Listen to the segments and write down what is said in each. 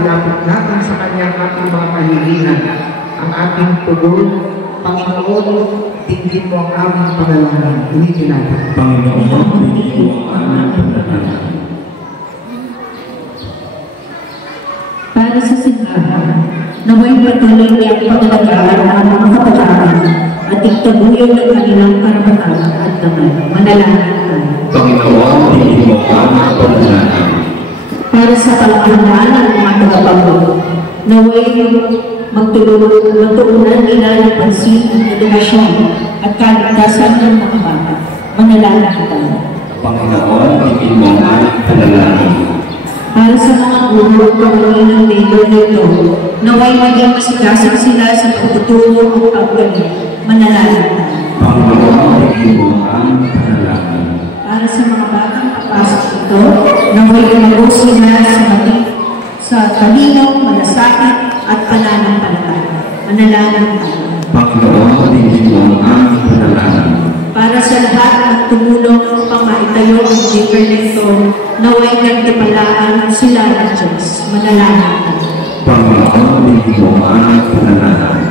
ilapit natin sa Kanya ang ating mga kahilingan, ang ating tugon. Panginoon, tingin mo ang aming panalangin. Ulitin natin. Panginoon, tingin mo ang aming panalangin. Para sa simbahan, naway patuloy niyang pangalagaan ang mga kabataan at itaguyo ng kanilang karapatan at damay. Manalangin tayo. Panginoon, tingin mo ang aming panalangin. Para sa kalakaran ng mga tagapagod, naway magtuunan nila ng pansin, edukasyon at kaligtasan ng mga bata. Manalangin tayo. Panginoon, tingin mo ang aming panalangin. Para sa mga guro at kamulinang labor nito, naway maging masigasig sila sa pagtuturo at paggaling. Manalangin tayo. Panginoon, tingin mo ang aming panalangin. Para sa mga batang papasok ito, naway umago sila sa talino, malasakit at pananampalataya. Manalangin tayo. Panginoon, tingin mo ang aming panalangin. Para sa lahat ng tumulong upang maitayo ang Jiper nito, naway nagtipalaan sila ng Diyos. Manalangin tayo. Panginoon, tingin mo ang aming panalangin.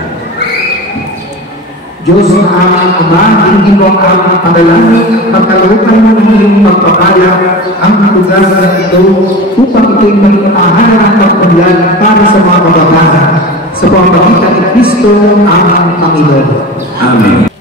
Diyos na aming Ama, tingin mo ang aming panalangin, pagkalooban mo ng iyong pagpapala ang lugar na ito upang ito'y maging tahanan ng pagpunlan para sa mga kababayan sa pamamagitan ni Kristo aming Panginoon. Amen.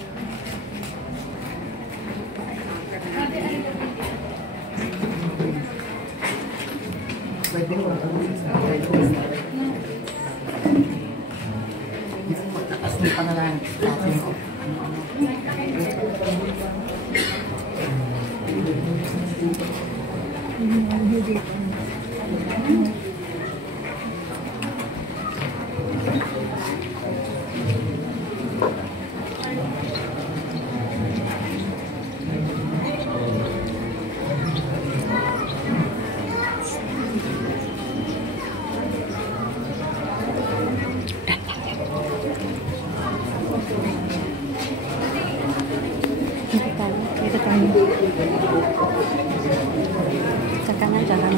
Sa kanan, jangan.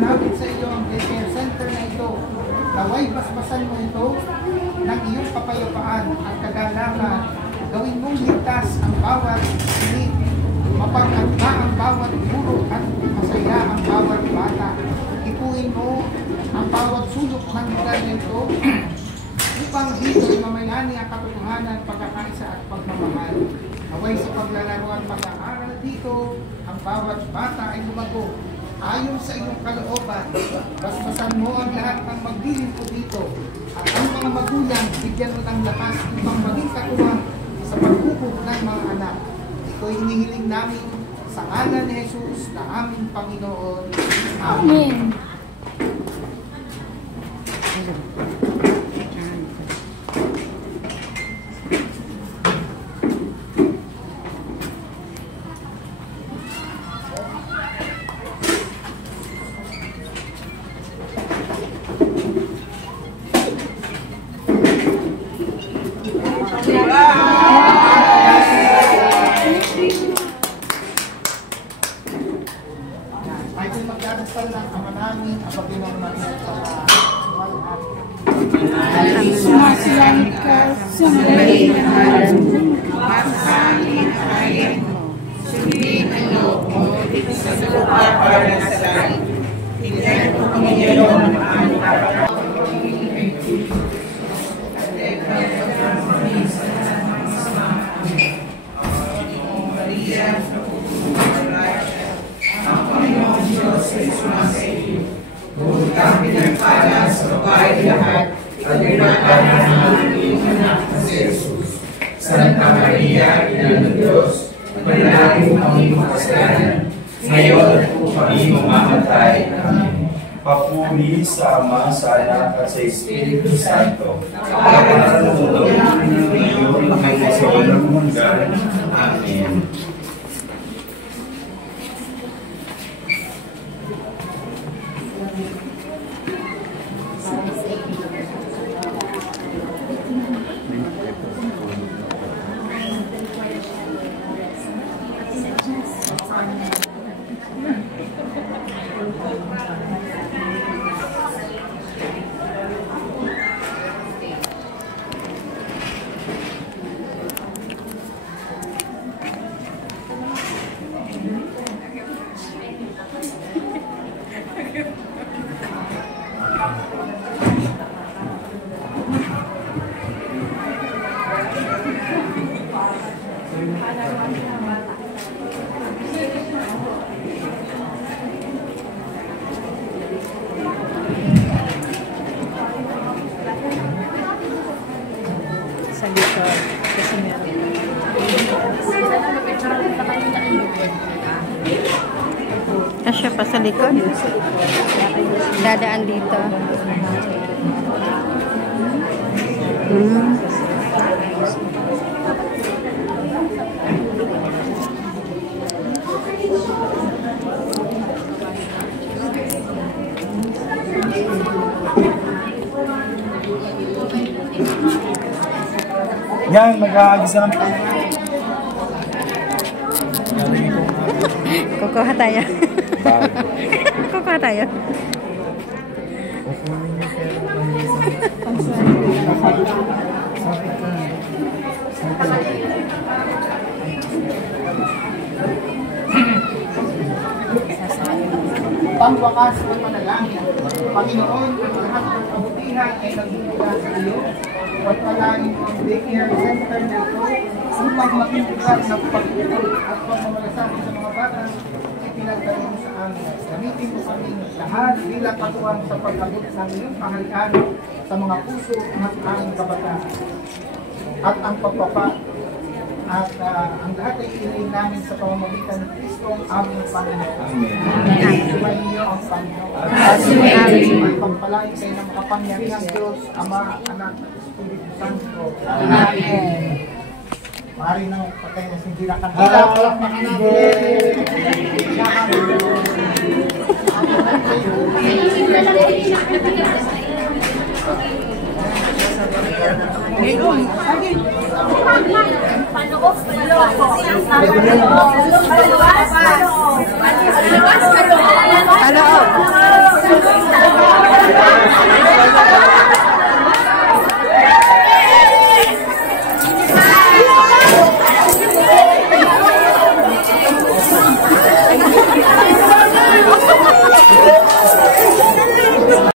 namin sa iyo ang daycare center na ito. Naway basbasan mo ito ng iyong kapayapaan at kagalakan. Gawin mong ligtas ang bawat pilit, mapagkatna ang bawat guro at masaya ang bawat bata. Ipuin mo ang bawat sulok ng lugar nito upang dito ay mamayani ang katotohanan, pagkakaisa at pagmamahal. Naway sa paglalaro at pag-aaral dito, ang bawat bata ay lumago ayon sa iyong kalooban. Basbasan mo ang lahat ng maglilingkod dito at ang mga magulang bigyan mo ng lakas upang maging katuwang sa paghubog ng mga anak. Ito'y hinihiling namin sa ngalan ni Jesus na aming Panginoon. Amen. Santa Maria, Ina ng Diyos, manalangin po kami makasalanan, ngayon at po kami mamamatay. Amen. Papuri sa Ama, sa Anak, at sa Espiritu Santo. Kapag ngayon, at sa walang hanggan. Amen. Sa likod. Kasi meron. Kasya pa sa likod. Dadaan dito. Yan, mag-aagisa ng Kukuha tayo. Kukuha tayo. Pangwakas ng panalangin. Panginoon, ang lahat ng kabutihan ay nagmumula sa iyo. Pagpalain mo ang daycare center na ito upang makikibat ng pagtulog at pagmamalasakit sa mga bata ipinagdalo mo sa amin. Gamitin mo kami lahat bilang katuwang sa pag-abot sa iyong kaharian sa mga puso ng aming kabataan. At ang pagpapa at ang lahat ay iniin namin sa pamamagitan ng Kristo ang aming Panginoon. Amen. Sumayin niyo ang Panginoon. At pagpalain kayo ng makapangyarihang Diyos, Ama, Anak, at Espiritu Santo. Amen. Maaari nang patay na sindira ka. Hello.